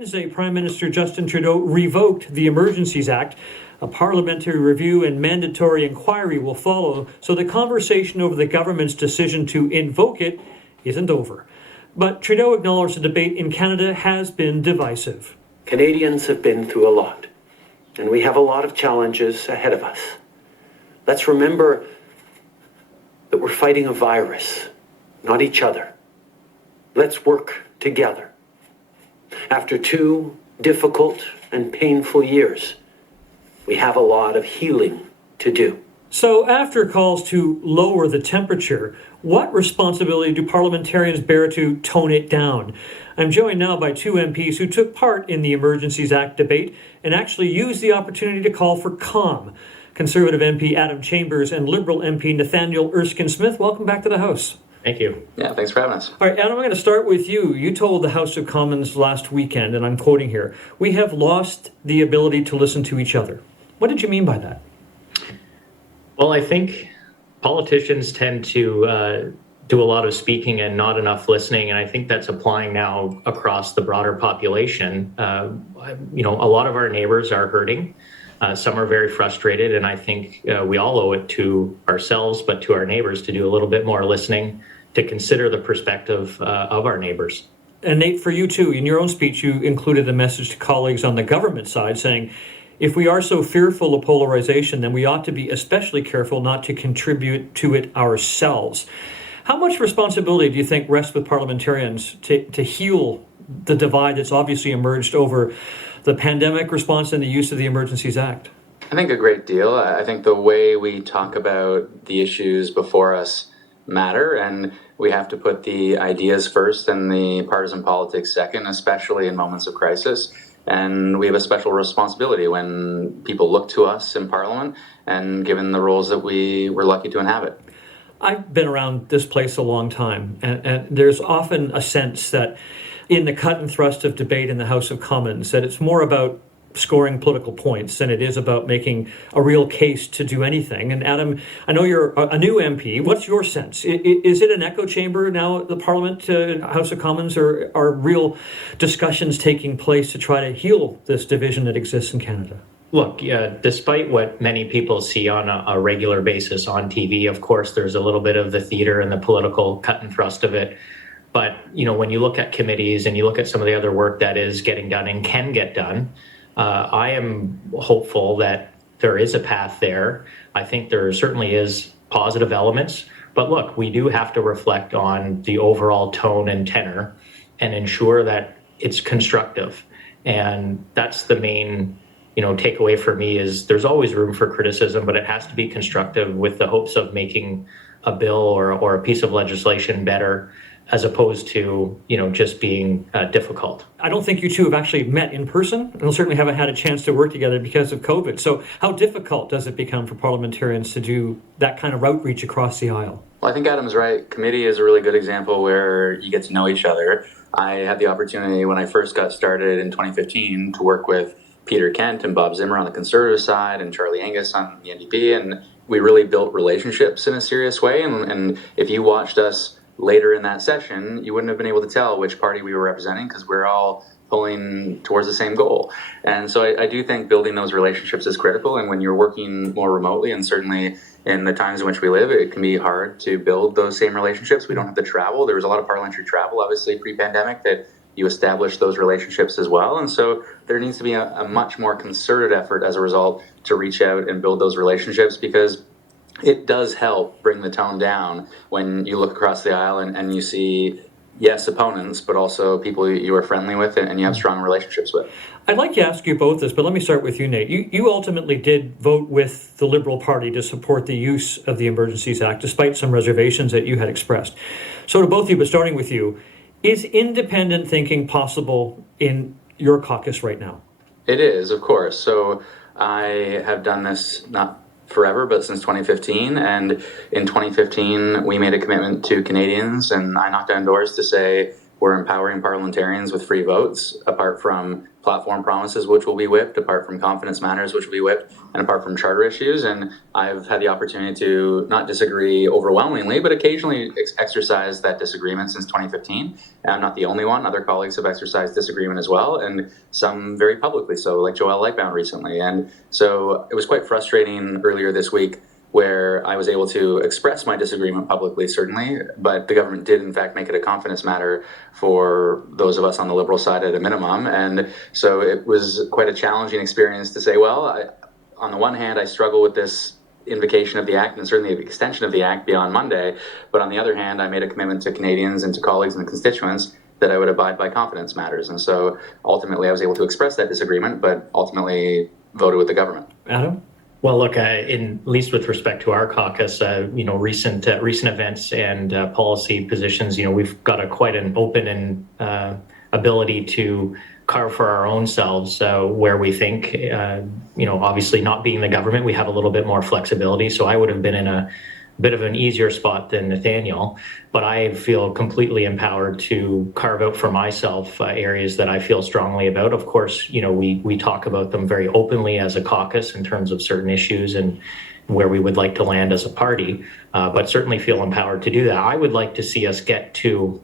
Wednesday, Prime Minister Justin Trudeau revoked the Emergencies Act. A parliamentary review and mandatory inquiry will follow, so the conversation over the government's decision to invoke it isn't over. But Trudeau acknowledged the debate in Canada has been divisive. Canadians have been through a lot, and we have a lot of challenges ahead of us. Let's remember that we're fighting a virus, not each other. Let's work together. After 2 difficult and painful years, we have a lot of healing to do. So after calls to lower the temperature, what responsibility do parliamentarians bear to tone it down? I'm joined now by 2 MPs who took part in the Emergencies Act debate and actually used the opportunity to call for calm. Conservative MP Adam Chambers and Liberal MP Nathaniel Erskine-Smith, welcome back to the House. Thank you. Yeah, thanks for having us. All right, Adam, I'm going to start with you. You told the House of Commons last weekend, and I'm quoting here, "We have lost the ability to listen to each other." What did you mean by that? Well, I think politicians tend to do a lot of speaking and not enough listening, and I think that's applying now across the broader population. A lot of our neighbors are hurting. Some are very frustrated, and I think we all owe it to ourselves, but to our neighbors to do a little bit more listening, to consider the perspective of our neighbors. And Nate, for you too, in your own speech, you included a message to colleagues on the government side saying, if we are so fearful of polarization, then we ought to be especially careful not to contribute to it ourselves. How much responsibility do you think rests with parliamentarians to heal the divide that's obviously emerged over the pandemic response and the use of the Emergencies Act? I think a great deal. I think the way we talk about the issues before us matter, and we have to put the ideas first and the partisan politics second, especially in moments of crisis. And we have a special responsibility when people look to us in Parliament and given the roles that we're lucky to inhabit. I've been around this place a long time, and there's often a sense that in the cut and thrust of debate in the House of Commons, that it's more about scoring political points than it is about making a real case to do anything. And Adam, I know you're a new MP. What's your sense? Is it an echo chamber now at the Parliament, House of Commons, or are real discussions taking place to try to heal this division that exists in Canada? Look, despite what many people see on a regular basis on TV, of course, there's a little bit of the theater and the political cut and thrust of it. But, when you look at committees and you look at some of the other work that is getting done and can get done, I am hopeful that there is a path there. I think there certainly is positive elements. But look, we do have to reflect on the overall tone and tenor and ensure that it's constructive. And that's the main takeaway for me is there's always room for criticism, but it has to be constructive with the hopes of making a bill or a piece of legislation better, as opposed to, just being difficult. I don't think you two have actually met in person, and certainly haven't had a chance to work together because of COVID. So how difficult does it become for parliamentarians to do that kind of outreach across the aisle? Well, I think Adam's right. Committee is a really good example where you get to know each other. I had the opportunity when I first got started in 2015 to work with Peter Kent and Bob Zimmer on the Conservative side and Charlie Angus on the NDP, and we really built relationships in a serious way. And if you watched us later in that session, you wouldn't have been able to tell which party we were representing because we're all pulling towards the same goal. And so I do think building those relationships is critical. And when you're working more remotely, and certainly in the times in which we live, it can be hard to build those same relationships. We don't have to travel. There was a lot of parliamentary travel, obviously, pre-pandemic, that you establish those relationships as well. And so there needs to be a much more concerted effort as a result to reach out and build those relationships, because it does help bring the tone down when you look across the aisle and you see, yes, opponents, but also people you are friendly with and you have strong relationships with. I'd like to ask you both this, but let me start with you, Nate. You ultimately did vote with the Liberal Party to support the use of the Emergencies Act, despite some reservations that you had expressed. So to both of you, but starting with you, is independent thinking possible in your caucus right now? It is, of course. So I have done this not forever, but since 2015. And in 2015, we made a commitment to Canadians, and I knocked on doors to say, we're empowering parliamentarians with free votes, apart from platform promises, which will be whipped, apart from confidence matters, which will be whipped, and apart from charter issues. And I've had the opportunity to not disagree overwhelmingly, but occasionally exercise that disagreement since 2015. And I'm not the only one. Other colleagues have exercised disagreement as well, and some very publicly so, like Joelle Lightbound recently. And so it was quite frustrating earlier this week where I was able to express my disagreement publicly, certainly, but the government did, in fact, make it a confidence matter for those of us on the Liberal side at a minimum. And so it was quite a challenging experience to say, well, on the one hand, I struggle with this invocation of the Act and certainly the extension of the Act beyond Monday, but on the other hand, I made a commitment to Canadians and to colleagues and constituents that I would abide by confidence matters. And so ultimately, I was able to express that disagreement, but ultimately voted with the government. Adam? Well, look, in at least with respect to our caucus, recent events and policy positions, we've got quite an open and ability to carve for our own selves where we think, obviously not being the government, we have a little bit more flexibility. So I would have been in a bit of an easier spot than Nathaniel, but I feel completely empowered to carve out for myself areas that I feel strongly about. Of course, we talk about them very openly as a caucus in terms of certain issues and where we would like to land as a party, but certainly feel empowered to do that. I would like to see us get to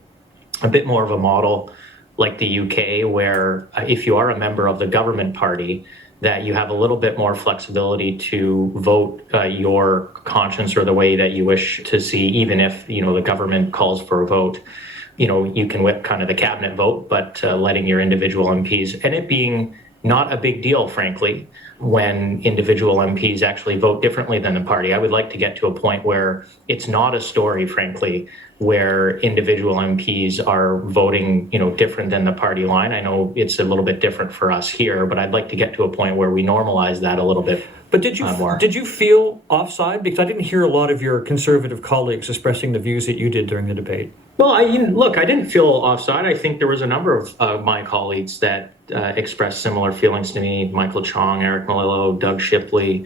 a bit more of a model like the UK, where if you are a member of the government party, that you have a little bit more flexibility to vote your conscience or the way that you wish to see, even if, the government calls for a vote. You can whip kind of the cabinet vote, but letting your individual MPs, and it being not a big deal, frankly, when individual MPs actually vote differently than the party. I would like to get to a point where it's not a story, frankly, where individual MPs are voting, different than the party line. I know it's a little bit different for us here, but I'd like to get to a point where we normalize that a little bit. But did you feel offside? Because I didn't hear a lot of your Conservative colleagues expressing the views that you did during the debate. Well, I didn't feel offside. I think there was a number of my colleagues that expressed similar feelings to me. Michael Chong, Eric Malillo, Doug Shipley,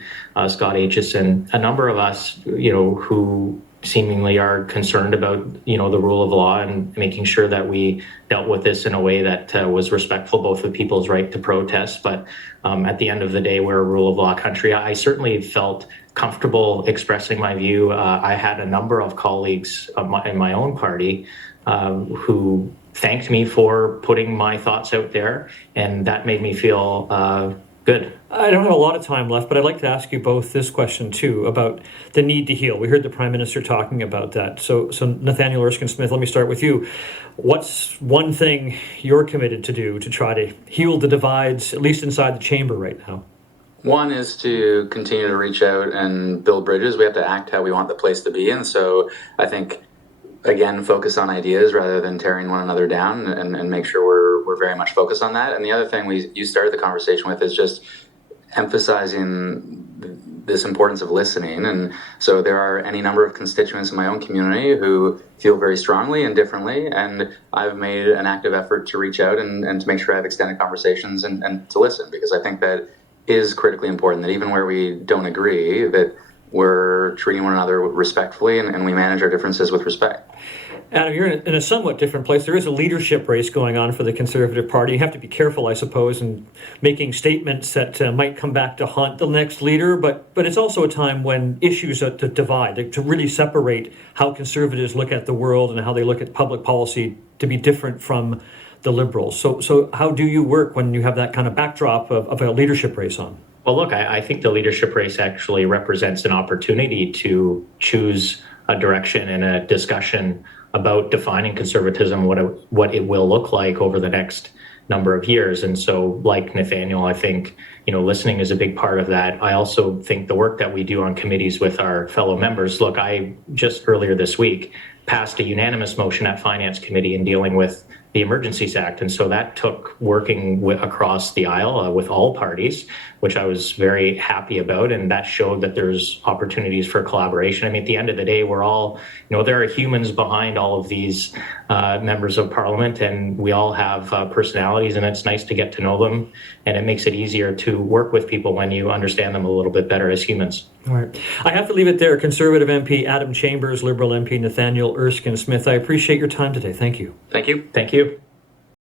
Scott Aitchison, a number of us, who seemingly are concerned about, the rule of law and making sure that we dealt with this in a way that was respectful both of people's right to protest. But at the end of the day, we're a rule of law country. I certainly felt comfortable expressing my view. I had a number of colleagues in my own party who thanked me for putting my thoughts out there, and that made me feel good. I don't have a lot of time left, but I'd like to ask you both this question too about the need to heal. We heard the Prime Minister talking about that. So Nathaniel Erskine-Smith, let me start with you. What's one thing you're committed to do to try to heal the divides, at least inside the chamber right now? One is to continue to reach out and build bridges. We have to act how we want the place to be. And so I think, again, focus on ideas rather than tearing one another down, and make sure we're very much focused on that. And the other thing you started the conversation with is just emphasizing this importance of listening. And so there are any number of constituents in my own community who feel very strongly and differently. And I've made an active effort to reach out and to make sure I have extended conversations and to listen, because I think that is critically important, that even where we don't agree, that we're treating one another respectfully and we manage our differences with respect. Adam, you're in a somewhat different place. There is a leadership race going on for the Conservative Party. You have to be careful, I suppose, in making statements that might come back to haunt the next leader. But it's also a time when issues are to divide, to really separate how Conservatives look at the world and how they look at public policy to be different from the Liberals. So how do you work when you have that kind of backdrop of a leadership race on? Well, look, I think the leadership race actually represents an opportunity to choose a direction and a discussion about defining conservatism, what it will look like over the next number of years. And so, like Nathaniel, I think, listening is a big part of that. I also think the work that we do on committees with our fellow members. Look, I just earlier this week passed a unanimous motion at Finance Committee in dealing with the Emergencies Act. And so that took working across the aisle with all parties, which I was very happy about. And that showed that there's opportunities for collaboration. I mean, at the end of the day, we're all, there are humans behind all of these members of Parliament, and we all have personalities, and it's nice to get to know them. And it makes it easier to work with people when you understand them a little bit better as humans. All right. I have to leave it there. Conservative MP Adam Chambers, Liberal MP Nathaniel Erskine-Smith. I appreciate your time today. Thank you. Thank you. Thank you.